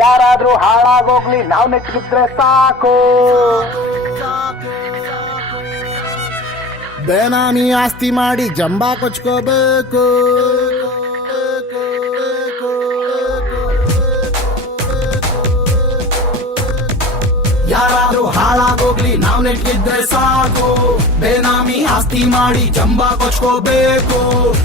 ಯಾರಾದ್ರೂ ಹಾಳಾಗೋಗ್ಲಿ ನಾವ್ ನೆಚ್ಚಿದ್ರೆ ಸಾಕು. ಬೇನಾಮಿ ಆಸ್ತಿ ಮಾಡಿ ಜಂಬಾ ಕೊಚ್ಕೋಬೇಕು. ಯಾರಾದ್ರೂ ಹಾಳಾಗೋಗ್ಲಿ ನಾವ್ ನೆಟ್ಗಿದ್ರೆ ಸಾಕು. ಬೇನಾಮಿ ಆಸ್ತಿ ಮಾಡಿ ಜಂಬಾ ಕೊಚ್ಕೋಬೇಕು.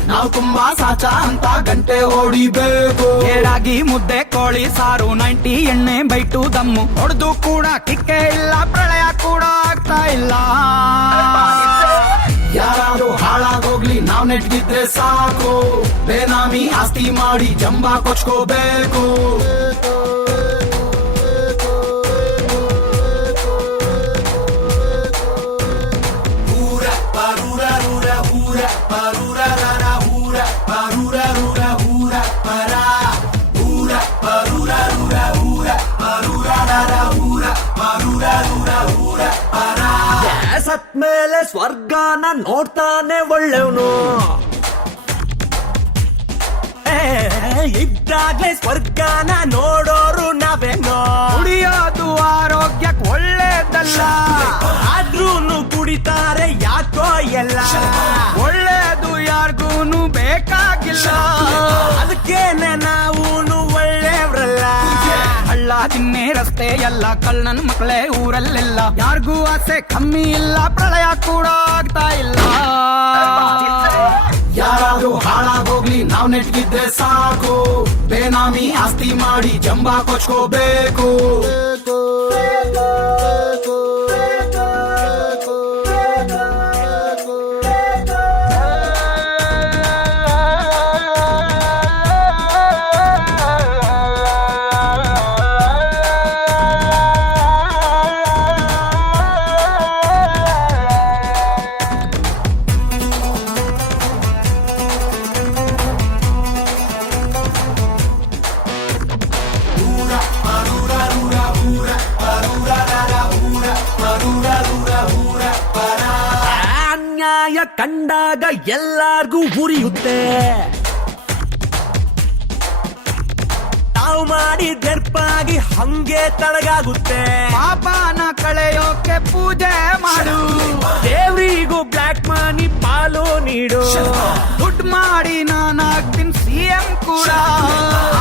ನಾವು ತುಂಬಾ ಸಾಚ ಅಂತ ಗಂಟೆ ಹೊಡಿಬೇಕು. ಏರಾಗಿ ಮುದ್ದೆ ಕೋಳಿ ಸಾರು 90 ಎಣ್ಣೆ ಬೈಟು ದಮ್ಮು ಹೊಡೆದು ಕೂಡ ಕಿಕ್ಕೆ ಇಲ್ಲ, ಪ್ರಳಯ ಕೂಡ ಆಗ್ತಾ ಇಲ್ಲ. ಯಾರಾದ್ರೂ ಹಾಳಾಗೋಗ್ಲಿ ನಾವ್ ನೆಟ್ಗಿದ್ರೆ ಸಾಕು. ಬೇನಾಮಿ ಆಸ್ತಿ ಮಾಡಿ ಜಂಬಾ ಕೊಚ್ಕೋಬೇಕು. ಸತ್ಮೇಲೆ ಸ್ವರ್ಗನ ನೋಡ್ತಾನೆ ಒಳ್ಳೆವನು, ಇದ್ದಾಗ್ಲೇ ಸ್ವರ್ಗನ ನೋಡೋರು ನಾವೇನೋ. ಕುಡಿಯೋದು ಆರೋಗ್ಯಕ್ಕೆ ಒಳ್ಳೇದಲ್ಲ, ಆದ್ರೂನು ಕುಡಿತಾರೆ ಯಾಕೋ ಎಲ್ಲ. ಒಳ್ಳೇದು ಯಾರಿಗೂನು ಬೇಕಾಗಿಲ್ಲ, ಅದಕ್ಕೇನೆ ನಾವೂನು ಒಳ್ಳೆಯವ್ರಲ್ಲ. ಹಳ್ಳ ದಿನ್ನೆ ರಸ್ತೆ ಎಲ್ಲ ಕಳ್ಳನ ಮಕ್ಕಳೇ ಊರಲ್ಲೆಲ್ಲ, ಯಾರಿಗೂ ಆಸೆ ಕಮ್ಮಿ ಇಲ್ಲ, ಪ್ರಳಯ ಕೂಡ ಆಗ್ತಾ ಇಲ್ಲ. ಯಾರಾದ್ರೂ ಹಾಳಾಗೋಗ್ಲಿ ನಾವ್ ನೆಟ್ಗಿದ್ರೆ ಸಾಕು. ಬೇನಾಮಿ ಆಸ್ತಿ ಮಾಡಿ ಜಂಬಾ ಕೊಚ್ಕೋಬೇಕು. ಅನ್ಯಾಯ ಕಂಡಾಗ ಎಲ್ಲಾರ್ಗೂ ಉರಿಯುತ್ತೆ. ತಾವು ಮಾಡಿ ದರ್ಪಾಗಿ ಹಂಗೆ ತಳಗಾಗುತ್ತೆ. ಪಾಪನ ಕಳೆಯೋಕೆ ಪೂಜೆ ಮಾಡು, ದೇವ್ರಿಗೂ ಬ್ಲಾಕ್ ಮನಿ ಪಾಲು ನೀಡು. ದುಡ್ಡು ಮಾಡಿ ನಾನಾಗ್ತೀನಿ CM ಕೂಡ,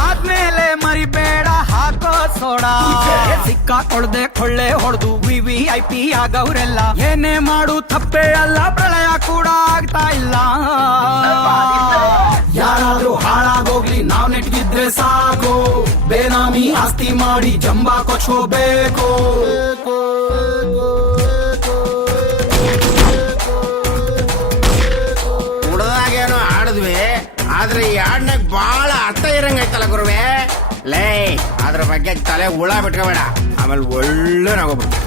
ಆದ್ಮೇಲೆ ಮರಿಬೇಡ ಹಾಕೋ ಸೋಡಾ. ಸಿಕ್ಕಾಕೊಳ್ದೆ ಕೊಳ್ಳೆ ಹೊಡೆದು VIP ಆಗವ್ರೆಲ್ಲ, ಏನೇ ಮಾಡು ತಪ್ಪೇ ಅಲ್ಲ, ಪ್ರಳಯ ಕೂಡ ಆಗ್ತಾ ಇಲ್ಲ. ಯಾರಾದ್ರೂ ಹಾಳಾಗೋಗ್ಲಿ ನಾವ್ ನೆಟ್ಗಿದ್ರೆ ಸಾಕು. ಬೇನಾಮಿ ಆಸ್ತಿ ಮಾಡಿ ಜಂಬಾ ಕೊಚ್ಕೋಬೇಕು. ಕುಡ್ದಾಗೇನೋ ಆಡಿದ್ವಿ, ಆದ್ರೆ ಈ ಹಾಡ್ನಾಗ ಬಹಳ ಅರ್ಥ ಇರಂಗೈತಲ್ಲ ಗುರುವೆ. ಲೇ, ಅದ್ರ ಬಗ್ಗೆ ತಲೆ ಹುಳ ಬಿಟ್ಕೋಬೇಡ, ಆಮೇಲೆ ಒಳ್ಳೆ ನಾಗೋಗ್ಬಿಡ್ತು.